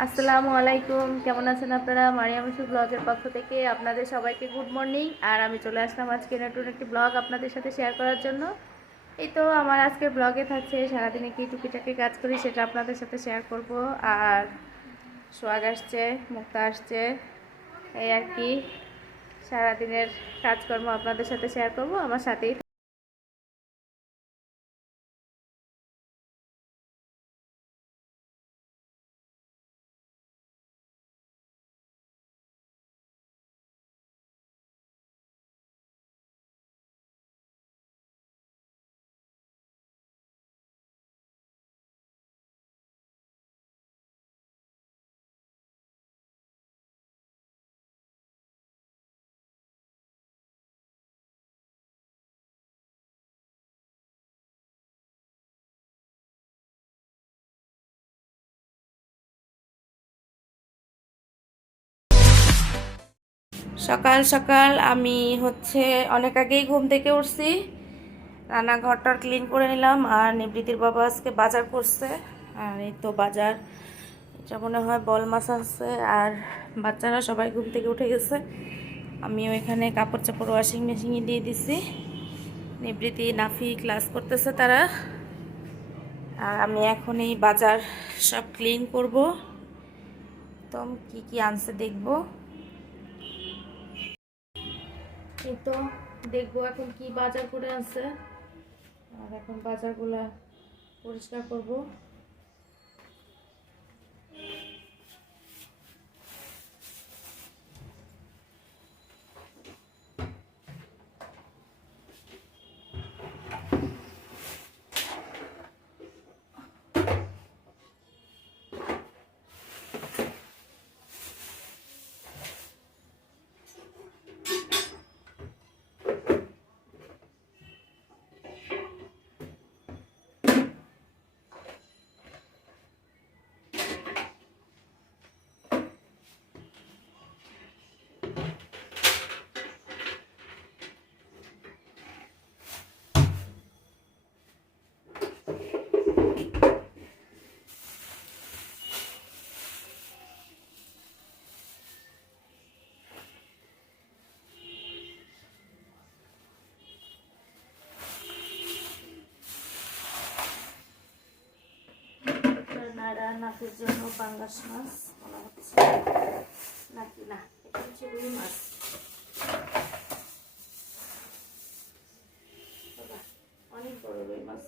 আসসালামু আলাইকুম, কেমন আছেন আপনারা? মারিয়াম ইসু ব্লগের পক্ষ থেকে আপনাদের সবাইকে গুড মর্নিং। আর আমি চলে আসলাম আজকে নতুন একটি ব্লগ আপনাদের সাথে শেয়ার করার জন্য। এই তো আমার আজকের ব্লগে থাকছে সারাদিনে কি টুকিটাকি কাজ করি সেটা আপনাদের সাথে শেয়ার করব। আর সোহাগ আসছে, মুক্তা আসছে, এই আর কি সারাদিনের কাজকর্ম আপনাদের সাথে শেয়ার করব। আমার সাথেই সকাল সকাল আমি অনেক আগেই ঘুম থেকে উঠছি। রান্নাঘরটা ক্লিন করে নিলাম। আর নিবৃত্তির বাবা আজকে বাজার করছে। আর এই তো বাজার, এটা মনে হয় বল মাছ আছে। আর বাচ্চারা সবাই ঘুম থেকে উঠে গেছে। আমিও এখানে কাপড় চাপড় ওয়াশিং মেশিনে দিয়ে দিছি। নিবৃত্তি নাফি ক্লাস করতেছে তারা। আর আমি এখন এই বাজার সব ক্লিন করব। তো কি কি আনছে দেখবো। এই তো দেখবো এখন কি বাজার করে আছে। আর এখন বাজারগুলা পরিষ্কার করব। নাড়া নাকের জন্য পাঙ্গাস মাছ মনে হচ্ছে, নাকি না, এটা হচ্ছে রুই মাছ। অনেক বড় রুই মাছ।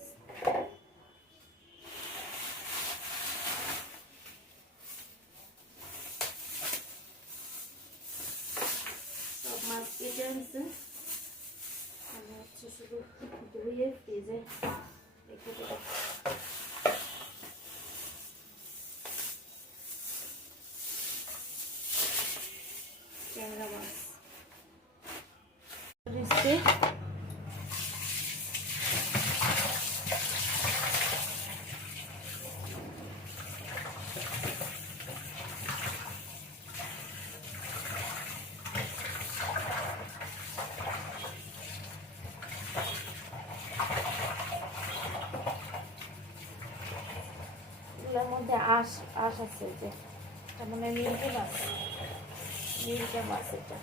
সব মাছ কেটে আনছে। আমি হচ্ছে শুধু ধুয়ে ফ্রিজে রেখে দেবো। ট্যাংরা মাছ দিচ্ছি। এগুলোর মধ্যে আঁশ আঁশ আছে, যে তার মানে মিল্কি মাছ, মিল্কা মাছ এটা।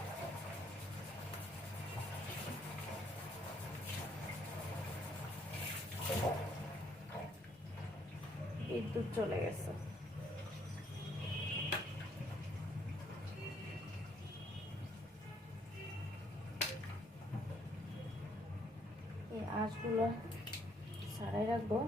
বিদ্যুৎ চলে গেছে। এই আঁশগুলো ছাড়াই রাখবো।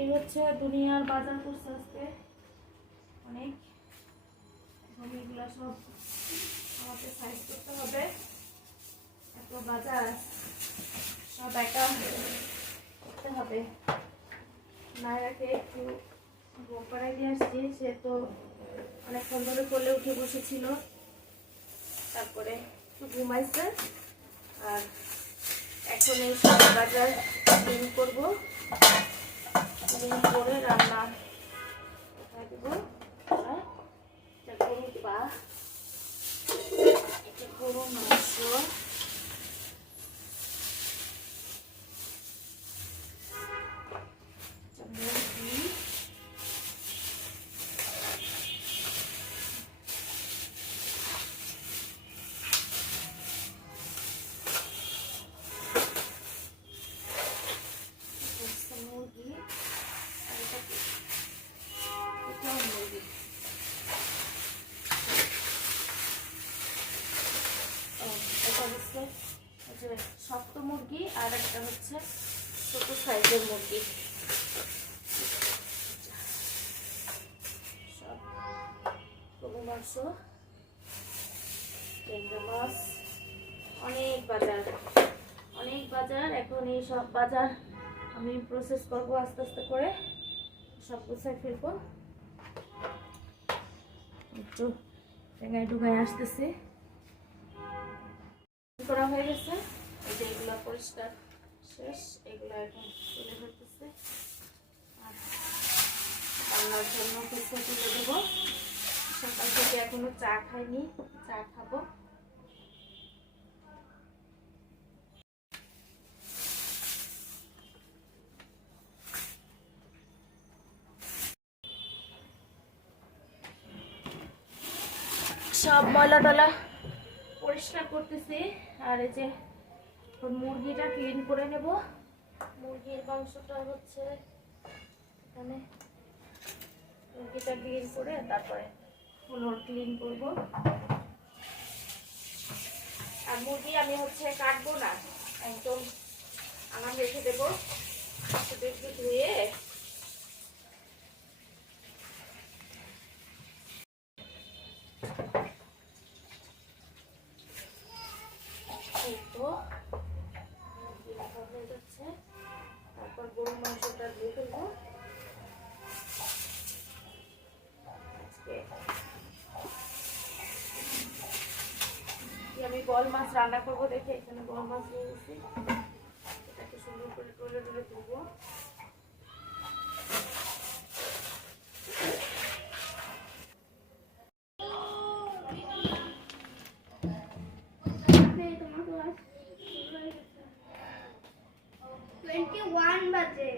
এই হচ্ছে দুনিয়ার বাজার করছে আজকে অনেক। এখন এগুলো সব আমাকে সাইজ করতে হবে। এত বাজার সব একা করতে হবে। নায়রাকে একটু ঘুম পাড়ায় দিয়ে আসছি। সে তো অনেকক্ষণ ধরে কোলে উঠে বসেছিল, তারপরে একটু ঘুমাইছে। আর এখন এই সব বাজার ক্লিন করবো। ক্লিন করে রান্না দেবো। আর গরু এটা গরুর মাংস, মুরগি, মুরগি আর এটা কি? এটাও মুরগি। এটা হচ্ছে শক্ত মুরগি আর একটা হচ্ছে ছোট সাইজের মুরগি। সব গরুর মাংস, ট্যাংরা মাছ, অনেক বাজার, অনেক বাজার। এখন এই সব বাজার আমি প্রসেস করবো আস্তে আস্তে করে, সব গুছাই ফেলবো। একটু জায়গায় ডুগায় আসতেছে, করা হয়ে গেছে। এই যে এগুলো পরিষ্কার শেষ, এগুলো এখন তুলে ফেলতেছে আর রান্নার জন্য কিছু তুলে দেবো। সকাল থেকে এখনো চা খাইনি, চা খাবো। সব ময়লা টলা পরিষ্কার করতেছি আর এই যে মুরগিটা ক্লিন করে নেব। মুরগির মাংসটা হচ্ছে এখানে, মুরগিটা ক্লিন করে তারপরে ফ্লোর ক্লিন করব। আর মুরগি আমি হচ্ছে কাটবো না, একদম আমার রেখে দেবো, শুধু একটু ধুয়ে হয়ে যাচ্ছে। তারপর গরুর মাংসটা ধুয়ে ফেলবো। আমি বল মাছ রান্না করবো দেখে এখানে বল মাছ নিয়ে গেছি, এটাকে সুন্দর করে টলে টলে ধুবো। বাজে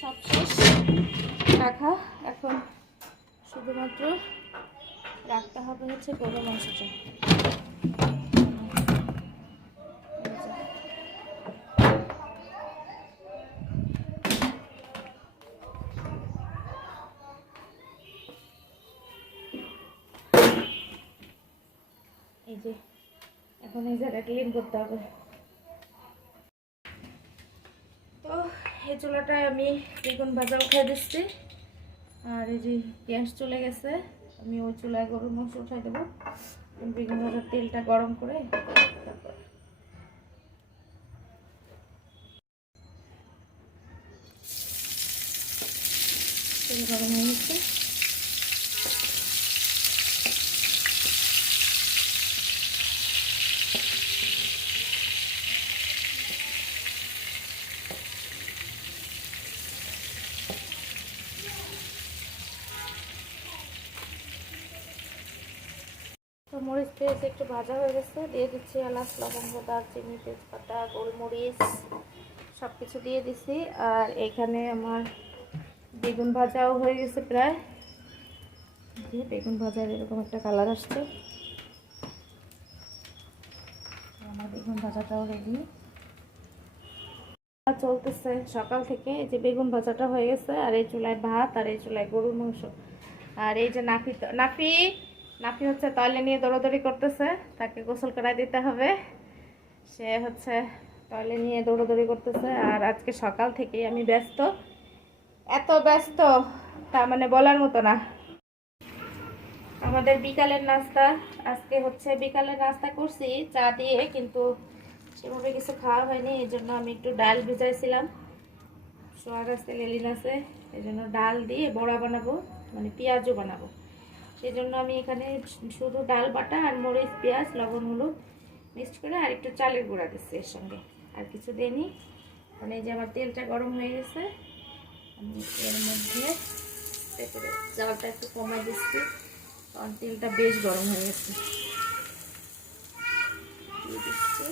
সব শেষ রাখা। এখন শুধুমাত্র রাখতে হবে হচ্ছে গরুর মাংসটা। এই যে এখন এই জায়গা ক্লিন করতে হবে। তো এই চুলাটায় আমি বেগুন ভাজা উঠাই দিচ্ছি আর এই যে গ্যাস চলে গেছে, আমি ওই চুলায় গরুর মাংস উঠাই দেবো। বেগুন ভাজার তেলটা গরম করে তারপর গরম হয়ে গেছে। তো মরিচ পেঁয়াজ একটু ভাজা হয়ে গেছে, দিয়ে দিচ্ছি এলাচ, লবঙ্গ, দারচিনি, তেজপাতা, গোলমরিচ সব কিছু দিয়ে দিছি। আর এখানে আমার বেগুন ভাজাও হয়ে গেছে প্রায়, দিয়ে বেগুন ভাজার এরকম একটা কালার আসছে। আমার বেগুন ভাজাটাও রেডি চলতেছে সকাল থেকে। এই যে বেগুন ভাজাটা হয়ে গেছে, আর এই চুলায় ভাত, আর এই চুলায় গরুর মাংস। আর এই যে নাফি নাফি নাফি হচ্ছে টয়লেট নিয়ে দৌড়াদৌড়ি করতেছে, তাকে গোসল করাই দিতে হবে। সে হচ্ছে টয়লেট নিয়ে দৌড়াদৌড়ি করতেছে। আর আজকে সকাল থেকেই আমি ব্যস্ত, এত ব্যস্ত তা মানে বলার মতো না। আমাদের বিকালের নাস্তা আজকে হচ্ছে, বিকালের নাস্তা করছি চা দিয়ে, কিন্তু সেভাবে কিছু খাওয়া হয়নি। এই জন্য আমি একটু ডাল ভিজাইছিলাম, সোয়া গাছ থেকে লেলিন আছে, এই জন্য ডাল দিয়ে বড়া বানাবো, মানে পেঁয়াজও বানাবো। সেই জন্য আমি এখানে শুধু ডাল বাটা আর মরিচ, পেঁয়াজ, লবণ, হলুদ মিক্সড করে আর একটু চালের গুঁড়া দিচ্ছি এর সঙ্গে, আর কিছু দিইনি। মানে এই যে আমার তেলটা গরম হয়ে গেছে, আমি এর মধ্যে চালটা একটু কমাই দিচ্ছি, কারণ তেলটা বেশ গরম হয়ে গেছে। দিয়ে দিচ্ছি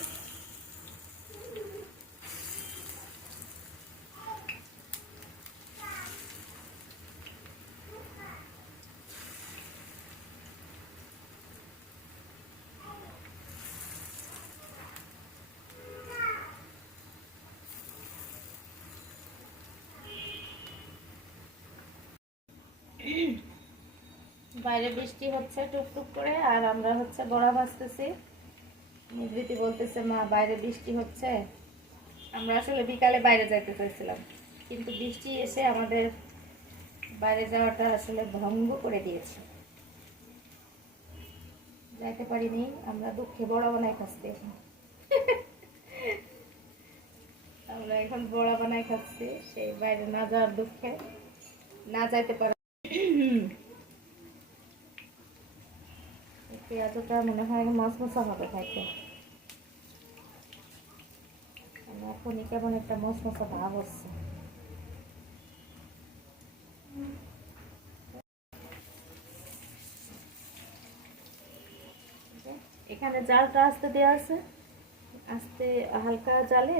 বাইরে বৃষ্টি হচ্ছে টুকটুক করে, আর আমরা হচ্ছে বড়া ভাজতেছি। নিবৃত্তি বলতেছে মা বাইরে বৃষ্টি হচ্ছে। আমরা আসলে বিকালে বাইরে যাইতে চাইছিলাম, কিন্তু বৃষ্টি এসে আমাদের বাইরে যাওয়াটা আসলে ভঙ্গ করে দিয়েছে, যাইতে পারিনি। আমরা দুঃখে বড়া বানাই খাচ্ছি এখন। আমরা এখন বড়া বানাই খাচ্ছি সেই বাইরে না যাওয়ার দুঃখে, না যাইতে পারা। পেঁয়াজটা মনে হয় মাছ মশা হবে খাইতে, এখনই কেমন একটা মাছ মশা ভাব হচ্ছে। এখানে জালটা আস্তে দেওয়া আছে, আস্তে হালকা জালে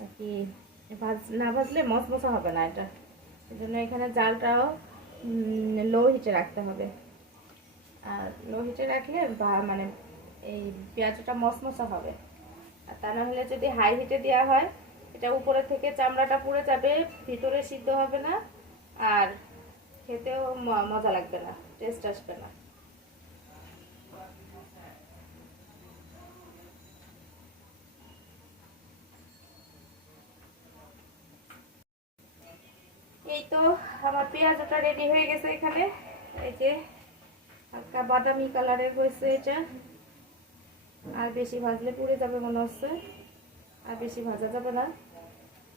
আর কি, না ভাজলে মশমশা হবে না এটা। এই জন্য এখানে জালটাও লো হিটে রাখতে হবে। আর লো হিটে রাখলে বা মানে এই পেঁয়াজটা মশমশা হবে। আর তা না হলে যদি হাই হিটে দেওয়া হয়, এটা উপরে থেকে চামড়াটা পুড়ে যাবে, ভিতরে সিদ্ধ হবে না, আর খেতেও মজা লাগবে না, টেস্ট আসবে না। এই তো আমার পেঁয়াজটা রেডি হয়ে গেছে এখানে। এই যে হালকা বাদামি কালারের হয়েছে এটা, আর বেশি ভাজলে পুড়ে যাবে মনে হচ্ছে, আর বেশি ভাজা যাবে না।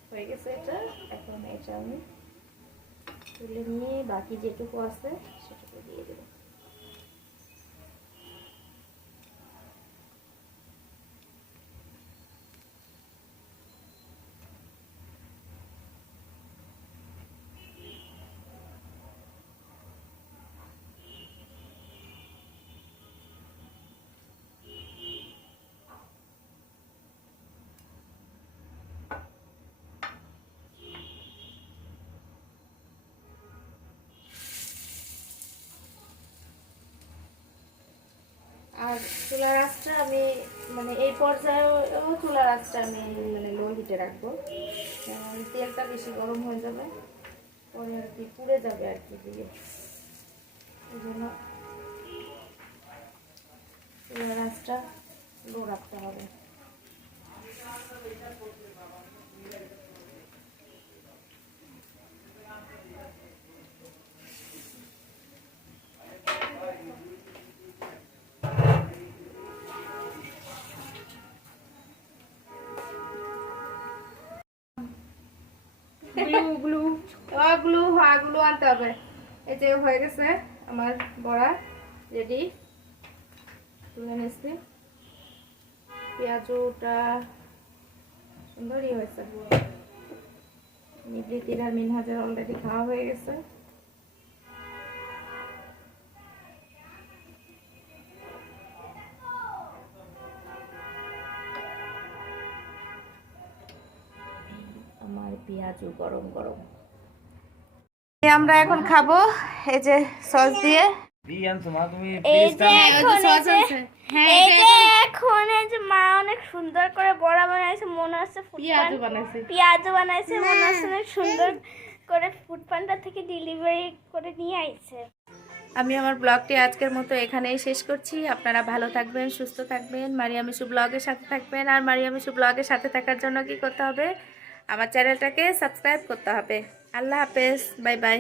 হয়ে গেছে এটা। এখন এটা আমি তুলে নিয়ে বাকি যেটুকু আছে সেটুকু দিয়ে দেবো। আর চুলার আঁচটা আমি মানে এই পর্যায়েও চুলার আঁচটা আমি মানে লো হিটে রাখবো, তেলটা বেশি গরম হয়ে যাবে পরে আর কি পুড়ে যাবে আর কি দিয়ে। এই জন্য চুলার আঁচটা লো রাখতে হবে। গ্লু গ্লু আনতে হবে। এই যে হয়ে গেছে আমার বড়া রেডি, তুলে নিচ্ছি। পেঁয়াজটা সুন্দরই হয়েছে। নিবৃত্তির আর মিনহাজের অলরেডি খাওয়া হয়ে গেছে। আমার পেঁয়াজও গরম গরম। আমরা এখন খাবো এই যে সস দিয়ে। এখন এই যে মা অনেক সুন্দর করে বড়া বানাইছে, মনে হচ্ছে পেঁয়াজও বানাইছে, মনে হচ্ছে অনেক সুন্দর করে ফুড পান্ডা থেকে ডেলিভারি করে নিয়ে আইছে। আমি আমার ব্লগটি আজকের মতো এখানেই শেষ করছি। আপনারা ভালো থাকবেন, সুস্থ থাকবেন, মারিয়া মিশু ব্লগের সাথে থাকবেন। আর মারিয়া মিশু ব্লগের সাথে থাকার জন্য কি করতে হবে? আমার চ্যানেলটাকে সাবস্ক্রাইব করতে হবে। আল্লাহ হাফেজ, বাই বাই।